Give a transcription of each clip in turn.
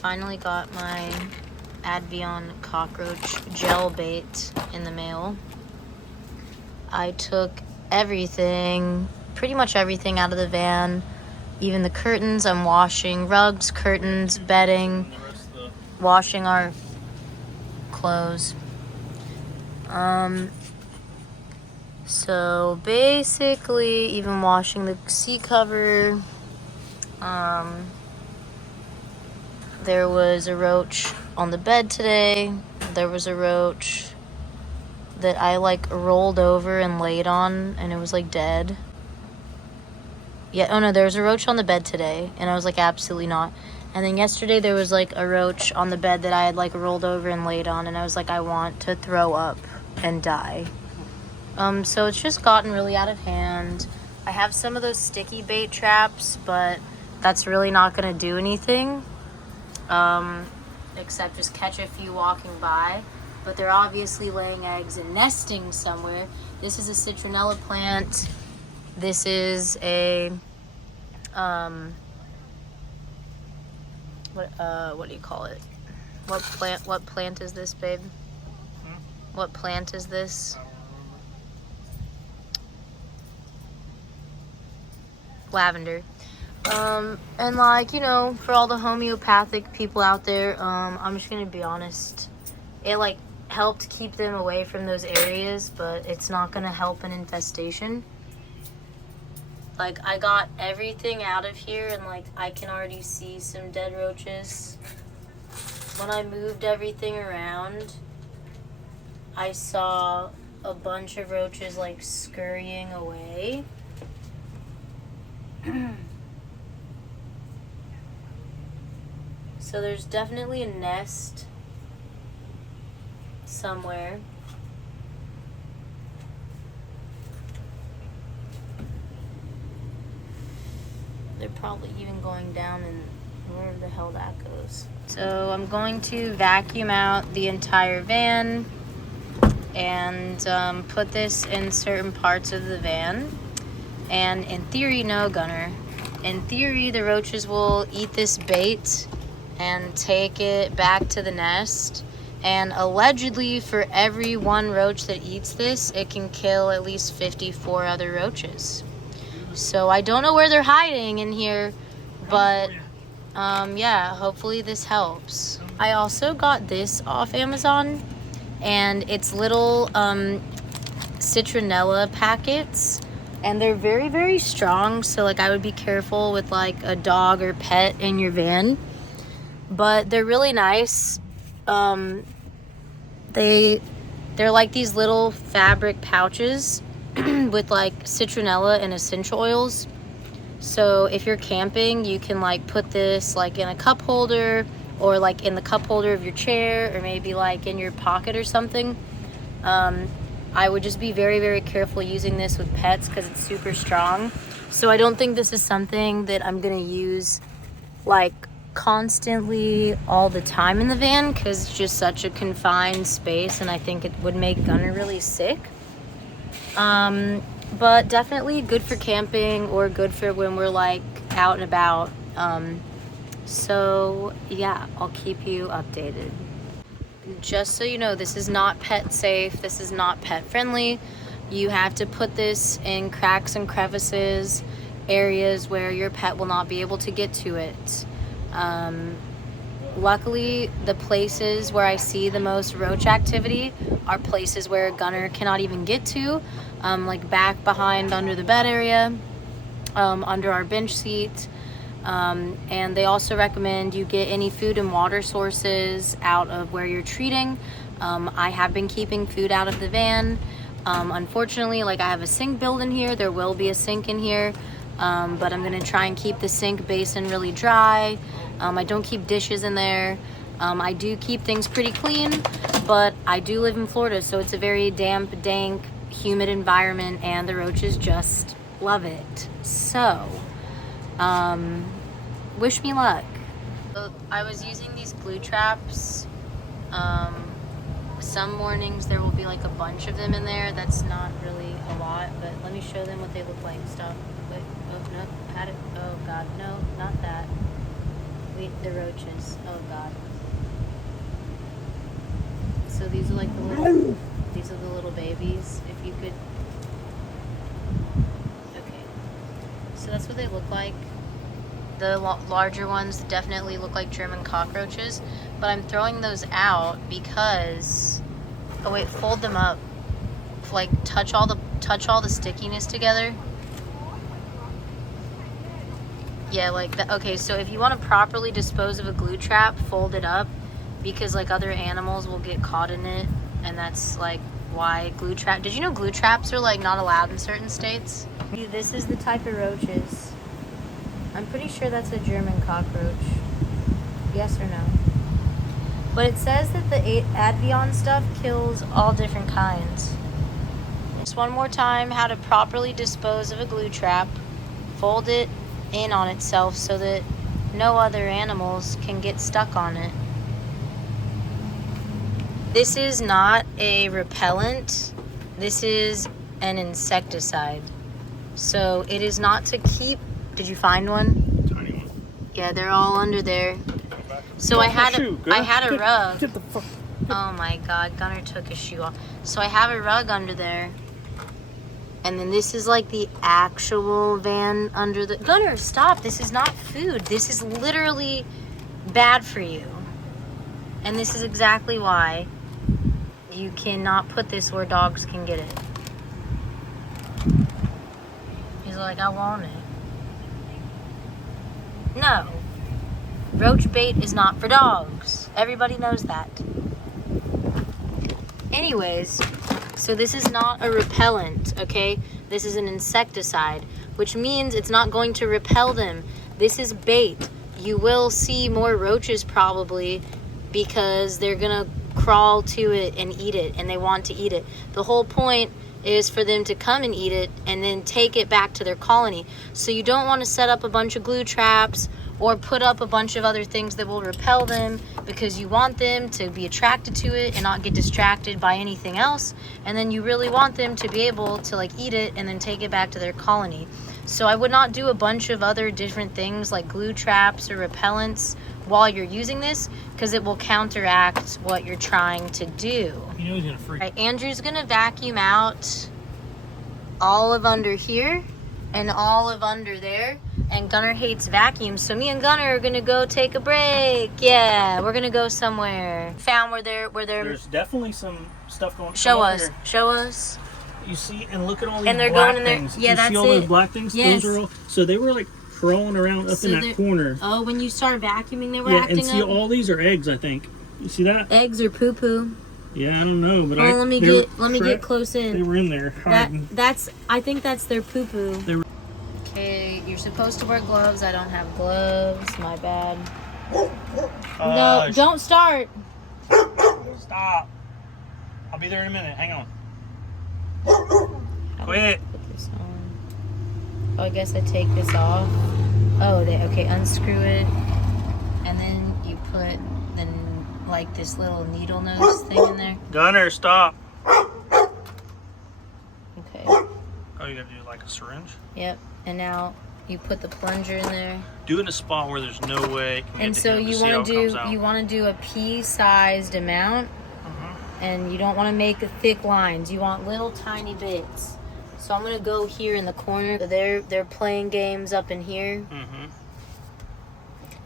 finally got my Advion cockroach gel bait in the mail. I took everything, pretty much everything out of the van. Even the curtains, I'm washing rugs, curtains, bedding, washing our clothes. So basically, even washing the seat cover. There was a roach on the bed today. There was a roach that I like rolled over and laid on, and it was like dead. Yeah, oh no, there was a roach on the bed today, and I was like, absolutely not. And then yesterday there was like a roach on the bed that I had like rolled over and laid on, and I was like, I want to throw up and die. So it's just gotten really out of hand. I have some of those sticky bait traps, but that's really not gonna do anything. Except just catch a few walking by. But they're obviously laying eggs and nesting somewhere. This is a citronella plant. This is a what do you call it? What plant is this, babe? What plant is this? Lavender. And like, you know, for all the homeopathic people out there, I'm just gonna be honest, it like helped keep them away from those areas, but it's not gonna help an infestation. Like, I got everything out of here, and like I can already see some dead roaches. When I moved everything around, I saw a bunch of roaches like scurrying away. So there's definitely a nest somewhere. They're probably even going down in wherever the hell that goes. So I'm going to vacuum out the entire van and put this in certain parts of the van. And in theory, no, Gunner. In theory, the roaches will eat this bait and take it back to the nest. And allegedly, for every one roach that eats this, it can kill at least 54 other roaches. So I don't know where they're hiding in here, but yeah, hopefully this helps. I also got this off Amazon, and it's little citronella packets, and they're very, very strong. So like, I would be careful with like a dog or pet in your van. But they're really nice. They're like these little fabric pouches with like citronella and essential oils. So if you're camping, you can like put this like in a cup holder, or like in the cup holder of your chair, or maybe like in your pocket or something. I would just be very, very careful using this with pets because it's super strong. So I don't think this is something that I'm gonna use like constantly all the time in the van, because it's just such a confined space, and I think it would make Gunner really sick. But definitely good for camping, or good for when we're like out and about. So yeah, I'll keep you updated. Just so you know, this is not pet safe, this is not pet friendly. You have to put this in cracks and crevices, areas where your pet will not be able to get to it. Luckily, the places where I see the most roach activity are places where Gunner cannot even get to, like back behind under the bed area, under our bench seat. And they also recommend you get any food and water sources out of where you're treating. I have been keeping food out of the van. Unfortunately, like, I have a sink built in here. There will be a sink in here. But I'm gonna try and keep the sink basin really dry. I don't keep dishes in there. I do keep things pretty clean, but I do live in Florida, so it's a very damp, dank, humid environment, and the roaches just love it. So, wish me luck. So I was using these glue traps. Some mornings there will be like a bunch of them in there. That's not really a lot, but let me show them what they look like. Stop. Wait, oh no, had it. Oh God, no, not that. the roaches. Oh God. So these are like the little, these are the little babies. If you could, okay. So that's what they look like. The larger ones definitely look like German cockroaches, but I'm throwing those out because, oh wait, fold them up. Like touch all the stickiness together. Yeah, like that. Okay, so if you want to properly dispose of a glue trap, fold it up, because like other animals will get caught in it, and that's like why glue trap. Did you know glue traps are like not allowed in certain states? This is the type of roaches. I'm pretty sure that's a German cockroach. Yes or no? But it says that the Advion stuff kills all different kinds. Just one more time, how to properly dispose of a glue trap. Fold it in on itself so that no other animals can get stuck on it. This is not a repellent. This is an insecticide. So it is not to keep. Did you find one? Tiny one. Yeah, they're all under there. So I had a rug. Get the fuck. Oh my God, Gunner took his shoe off. So I have a rug under there. And then this is like the actual van under the... Gunner, stop. This is not food. This is literally bad for you. And this is exactly why you cannot put this where dogs can get it. He's like, I want it. No. Roach bait is not for dogs. Everybody knows that. Anyways, so this is not a repellent, okay? This is an insecticide, which means it's not going to repel them. This is bait. You will see more roaches probably because they're gonna crawl to it and eat it, and they want to eat it. The whole point is for them to come and eat it and then take it back to their colony. So you don't want to set up a bunch of glue traps or put up a bunch of other things that will repel them, because you want them to be attracted to it and not get distracted by anything else. And then you really want them to be able to like eat it and then take it back to their colony. So I would not do a bunch of other different things like glue traps or repellents while you're using this, because it will counteract what you're trying to do. You know he's gonna freak. Right, Andrew's gonna vacuum out all of under here and all of under there. And Gunner hates vacuums, so me and Gunner are gonna go take a break. Yeah, we're gonna go somewhere. Found where they're. There's definitely some stuff going on. Show us. You see, and look at all these And they're black going in there. things. Yeah, you that's see all it. those black things? Yes. Those are all. So they were like crawling around up in that corner. Oh, when you start vacuuming, they were Yeah, acting and see, up. all these are eggs, I think. You see that? Eggs or poo poo. Yeah, I don't know, but Well, let me get close They in. were in there hiding. I think that's their poo poo. They were. Okay, you're supposed to wear gloves. I don't have gloves. My bad. No, don't start. Stop. I'll be there in a minute. Hang on. Quit. Put this on. Oh, I guess I take this off. Oh, okay, unscrew it. And then you put like this little needle nose thing in there. Gunner, stop. Okay. Oh, you gotta do like a syringe? Yep. And now you put the plunger in there. Do it in a spot where there's no way it can get And to so him to you see how want it comes out. to do a pea-sized amount. And you don't want to make thick lines. You want little tiny bits. So I'm gonna go here in the corner. They're playing games up in here.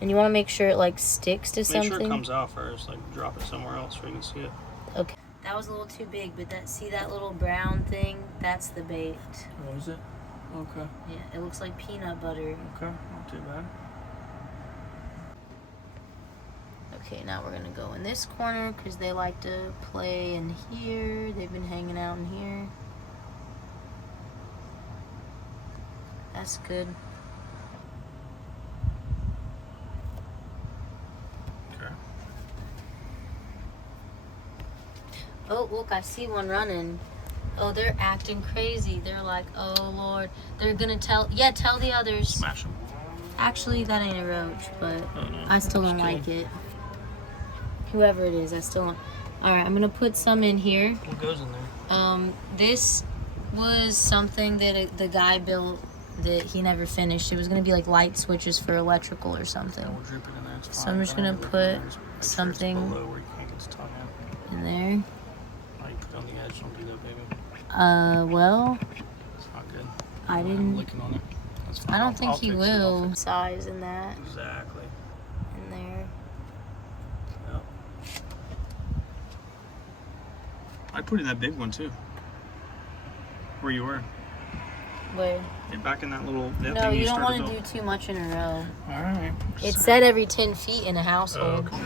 And you want to make sure it like sticks to something. Make sure it comes out first. Like drop it somewhere else where you can see it. Okay. That was a little too big, but see that little brown thing? That's the bait. What is it? Okay. Yeah, it looks like peanut butter. Okay, not too bad. Okay, now we're gonna go in this corner because they like to play in here. They've been hanging out in here. That's good. Okay. Oh, look, I see one running. Oh, they're acting crazy. They're like, oh, Lord. They're gonna tell the others. Smash them. Actually, that ain't a roach, but Oh, no. I still don't Just kill like it. Whoever it is, I still don't. Alright, I'm gonna put some in here. What goes in there? This was something that the guy built that he never finished. It was gonna be like light switches for electrical or something. We'll drip it in there. It's So fine. I'm just gonna Don't worry, put make sure it's something below where you can't get the tongue in. in there. Oh, you put it on the edge. Don't do that, baby. Well, It's not good. I I'm didn't. licking on it. That's fine. I don't think I'll he fix it, I'll will. fix Size in that, it. Exactly. in there. Yep. I put in that big one too. Where you were. Where? Get back in that little. That No, thing you don't started want to build. do too much in a row. All right. It's said every 10 feet in a household. Okay.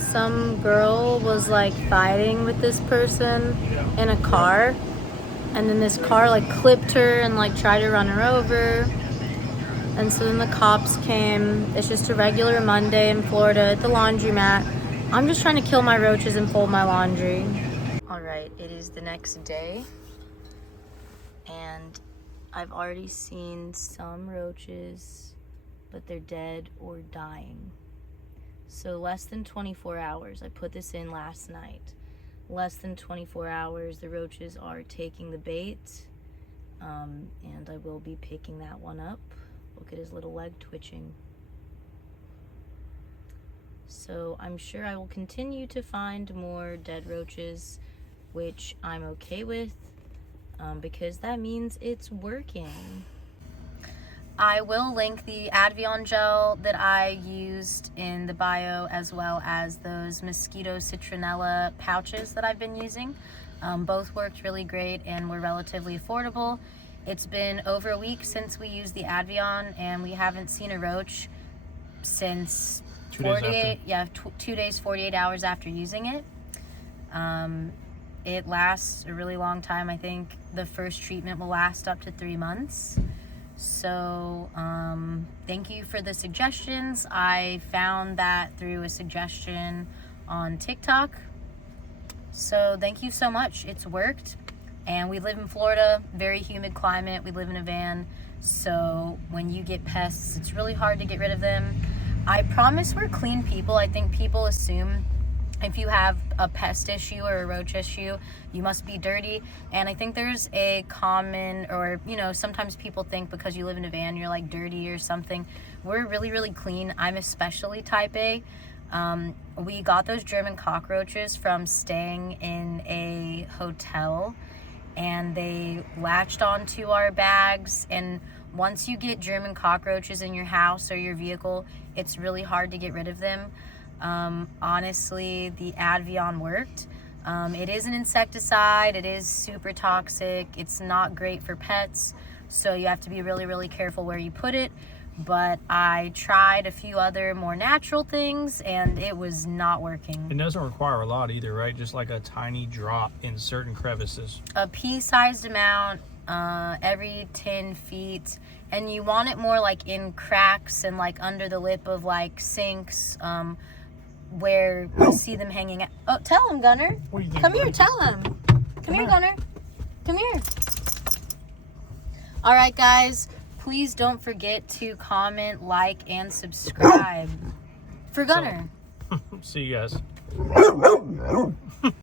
Some girl was like fighting with this person in a car, and then this car like clipped her and like tried to run her over. And so then the cops came. It's just a regular Monday in Florida at the laundromat. I'm just trying to kill my roaches and fold my laundry. All right, it is the next day, and I've already seen some roaches, but they're dead or dying. So less than 24 hours. I put this in last night. Less than 24 hours, the roaches are taking the bait, and I will be picking that one up. Look at his little leg twitching. So I'm sure I will continue to find more dead roaches, which I'm okay with, because that means it's working. I will link the Advion gel that I used in the bio, as well as those mosquito citronella pouches that I've been using. Both worked really great and were relatively affordable. It's been over a week since we used the Advion, and we haven't seen a roach since 2 days, 48 hours after using it. It lasts a really long time. I think the first treatment will last up to 3 months. So thank you for the suggestions. I found that through a suggestion on TikTok. So thank you so much. It's worked. And we live in Florida, very humid climate. We live in a van. So when you get pests, it's really hard to get rid of them. I promise we're clean people. I think people assume if you have a pest issue or a roach issue, you must be dirty. And I think there's a common, or, you know, sometimes people think because you live in a van, you're like dirty or something. We're really, really clean. I'm especially type A. We got those German cockroaches from staying in a hotel, and they latched onto our bags. And once you get German cockroaches in your house or your vehicle, it's really hard to get rid of them. Honestly, the Advion worked. It is an insecticide. It is super toxic. It's not great for pets, so you have to be really, really careful where you put it. But I tried a few other more natural things, and it was not working. It doesn't require a lot either, right? Just like a tiny drop in certain crevices. A pea-sized amount every 10 feet. And you want it more like in cracks and like under the lip of like sinks, where you see them hanging out. Oh, tell him, Gunner. What do you think, Come here, buddy? tell him. Come here, Gunner. Come here. All right, guys. Please don't forget to comment, like, and subscribe. For Gunner. See you guys.